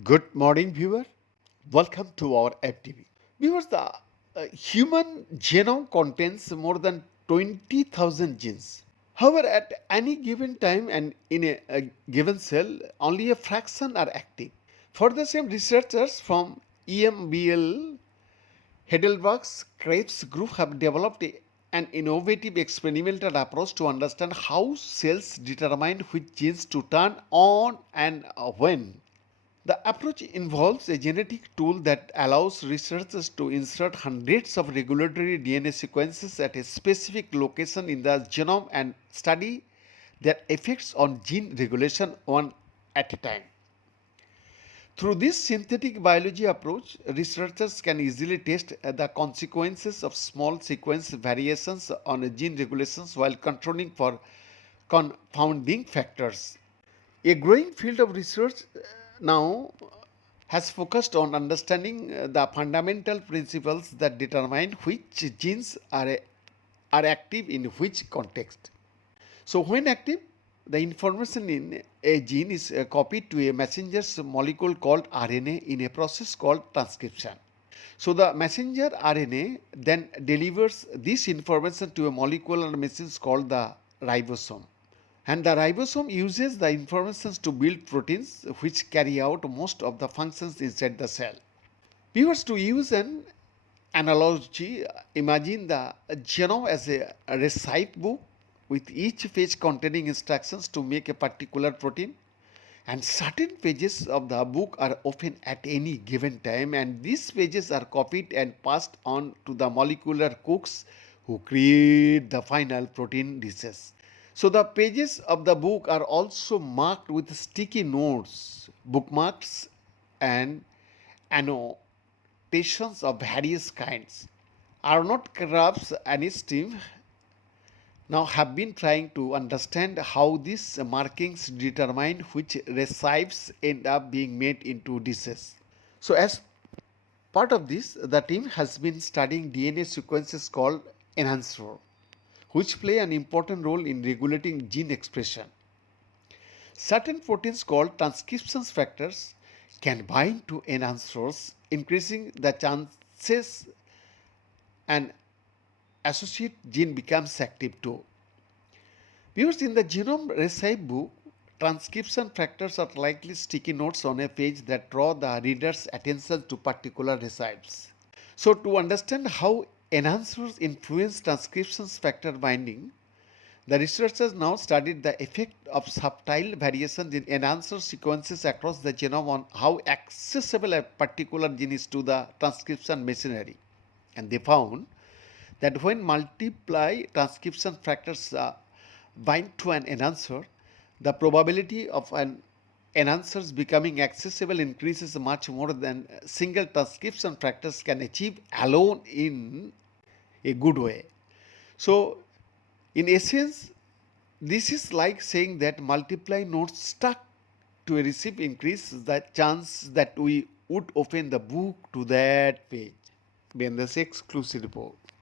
Good morning, viewer. Welcome to our FTV. Viewers, the human genome contains more than 20,000 genes. However, at any given time and in a given cell, only a fraction are active. For the same, researchers from EMBL Heidelberg's Krebs group have developed an innovative experimental approach to understand how cells determine which genes to turn on and when. The approach involves a genetic tool that allows researchers to insert hundreds of regulatory DNA sequences at a specific location in the genome and study their effects on gene regulation one at a time. Through this synthetic biology approach, researchers can easily test the consequences of small sequence variations on a gene regulations while controlling for confounding factors. A growing field of research now has focused on understanding the fundamental principles that determine which genes are active in which context. So, when active, the information in a gene is copied to a messenger's molecule called RNA in a process called transcription. So, the messenger RNA then delivers this information to a molecular machine called the ribosome. And the ribosome uses the information to build proteins which carry out most of the functions inside the cell. Viewers, to use an analogy, imagine the genome as a recipe book with each page containing instructions to make a particular protein. And certain pages of the book are open at any given time, and these pages are copied and passed on to the molecular cooks who create the final protein dishes. So the pages of the book are also marked with sticky notes, bookmarks, and annotations of various kinds. Arnold Krabs and his team now have been trying to understand how these markings determine which recipes end up being made into dishes. So, as part of this, the team has been studying DNA sequences called enhancer, which play an important role in regulating gene expression. Certain proteins called transcription factors can bind to enhancers, increasing the chances an associate gene becomes active too. Viewers, in the genome recipe book, transcription factors are likely sticky notes on a page that draw the reader's attention to particular recipes. So, to understand how enhancers influence transcription factor binding, the researchers now studied the effect of subtle variations in enhancer sequences across the genome on how accessible a particular gene is to the transcription machinery. And they found that when multiply transcription factors bind to an enhancer, the probability of an enhancers becoming accessible increases much more than single transcription factors can achieve alone in a good way. So, in essence, this is like saying that multiply notes stuck to a recipe increases the chance that we would open the book to that page. Then this exclusive report.